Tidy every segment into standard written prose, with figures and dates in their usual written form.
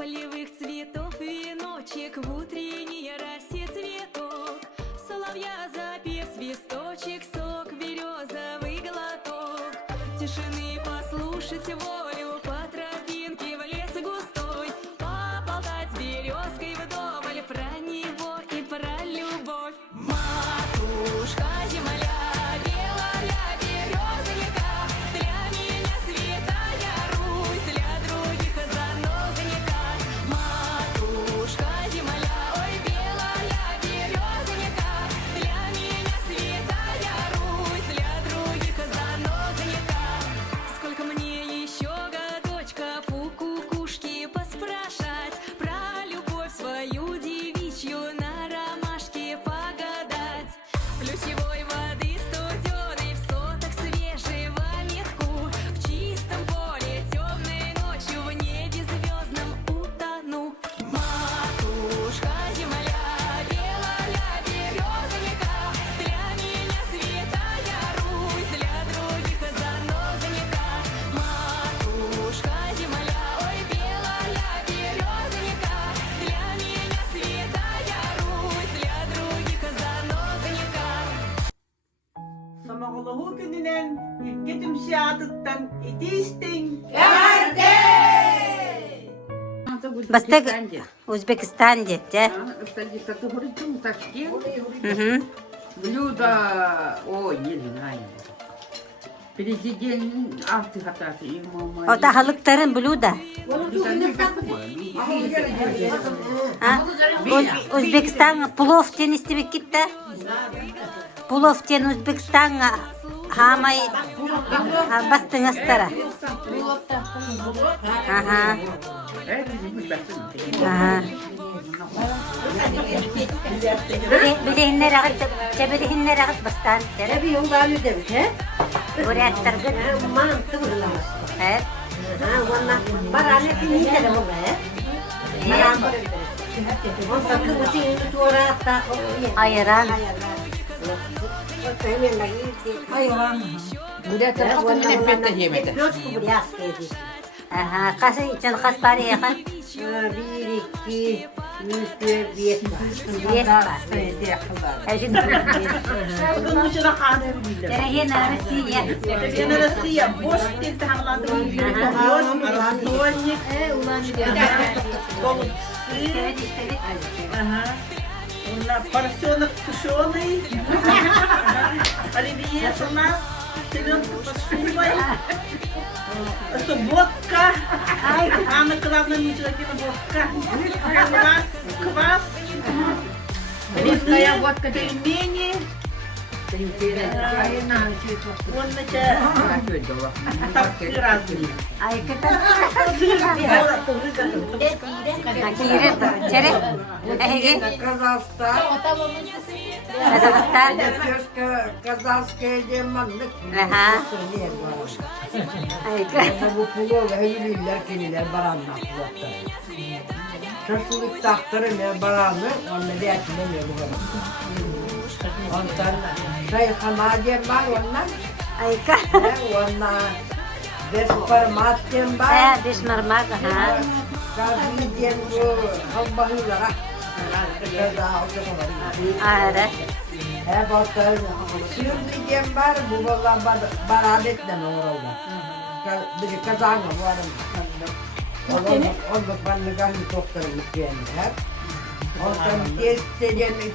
полевых цветов веночек, в утренней росе цветок, соловья запев свисточек, сок березовый глоток, тишины послушать волю, по тропинке в лес густой, поболтать с березкой вдоволь про него и про любовь. Матушка земля, белая березонька, для меня святая Русь, для других занозонька. Матушка земля, ой, белая березонька, для меня святая Русь, для других занозонька. Сколько мне еще годочков у кукушки поспрашать, про любовь свою девичью на ромашке погадать. Ключевой воды студеной, в сотах свежего метку, в чистом поле темной ночью, в небе звездном утону. Матушка земля, белая березонька, для меня святая Русь, для других занозонька. Матушка земля, ой, белая березонька, для меня святая Русь, для других занозонька. Samakulahu gününen ilketim siyadıktan idistin. Бастык Өзбекистан дете. Блюдо, ой, не знаю. Президент автохататы ему. Ота халыктарын блюда. Өзбекстан плов тен истебек кетті. Плов тен Өзбекстан хамай бастыңастара. Ага. Ага. Bileyinler ağıt, çebedihinler ağıt bastan. Tabii yollarını demiş he? Buraya tırgın. Mantı vurulamış. Evet. Valla barane kimi telefon he? On takı bu senin tuğra hatta. Ayıran. Ayıran. Buraya taraftan ne pette yemedi. Göç bu buraya askıydı. Aha. Kası için kas bari yakın. 1, 2, 3, 4, 5 var. Yes var. Ejin. Bunun için hanem bilir. Terehin arasıya. Generasiya boş değil tahlandığı gibi boş arasıya dolu. Evet işte. Onlar поросенок тушеный, оливье сама, селедка подшивой, это водка, Анна Николаевна Мичуракина водка, квас, рыбная водка, пельмени, он тапки разные. Ay kıta. Akire çere. Ehege. Казахстан, Kazakistan. казахская демонlık. Aha. Ay kıta. Bu pulu ve hülyüller kiniler baranlar kulakta. Çocuk tahtları ne baranı, onları yakında ne bu kadar. Ondan Şeyhana diyen var onlar, Ay kıta. onlar Vesparmat diyen var. Ay bişmarmak. Aha. Kazi diyen bu halbahılara. Ara. Hep orta sürü diyen var, bu valla baradetle uğraşlar. Bir kazanma bu adam. Onu ben de gani doktorluk diyenler hep. Ondan test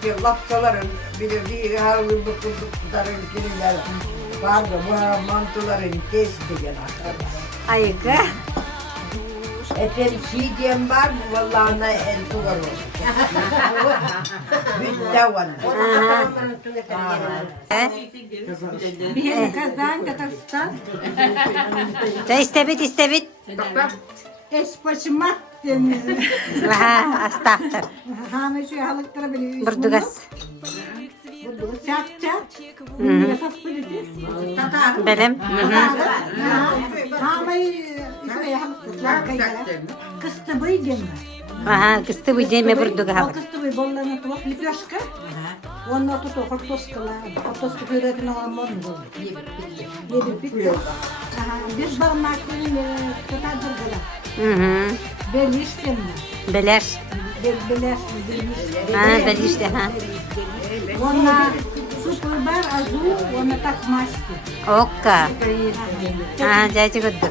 ki laftaların bir de bir harlı bukuldukların kiriler vardı. Bu mantıların test diyen arkadaşlar. Ay kıta. Efendim şey diyen var mı? Vallahi ana el tuvar olsun. Bitti valla. Bir kazan Kazakhstan. Da istebit. Eş başıma denir. Aha. Astahtır. Hame şu halıklara böyle. Burdugas. Çak. Yasas biliriz. Tatar. Benim. Hameyi şuraya halıklara kaydıra. Kıstı bıydın. Aha. Kıstı bu ceme burduga. Kıstı bıy bollarına tuvaş lipyoşka. Onlar tutu hortoskala. Hortoska köyretine olmadı. Yedi pik. Biz barmakların tatar durdular. Угу. Белишкина. Беляш. Беляш. А, белиште, ха. Вона супер азу, вона так масти. Окка. А, дядя Гудду.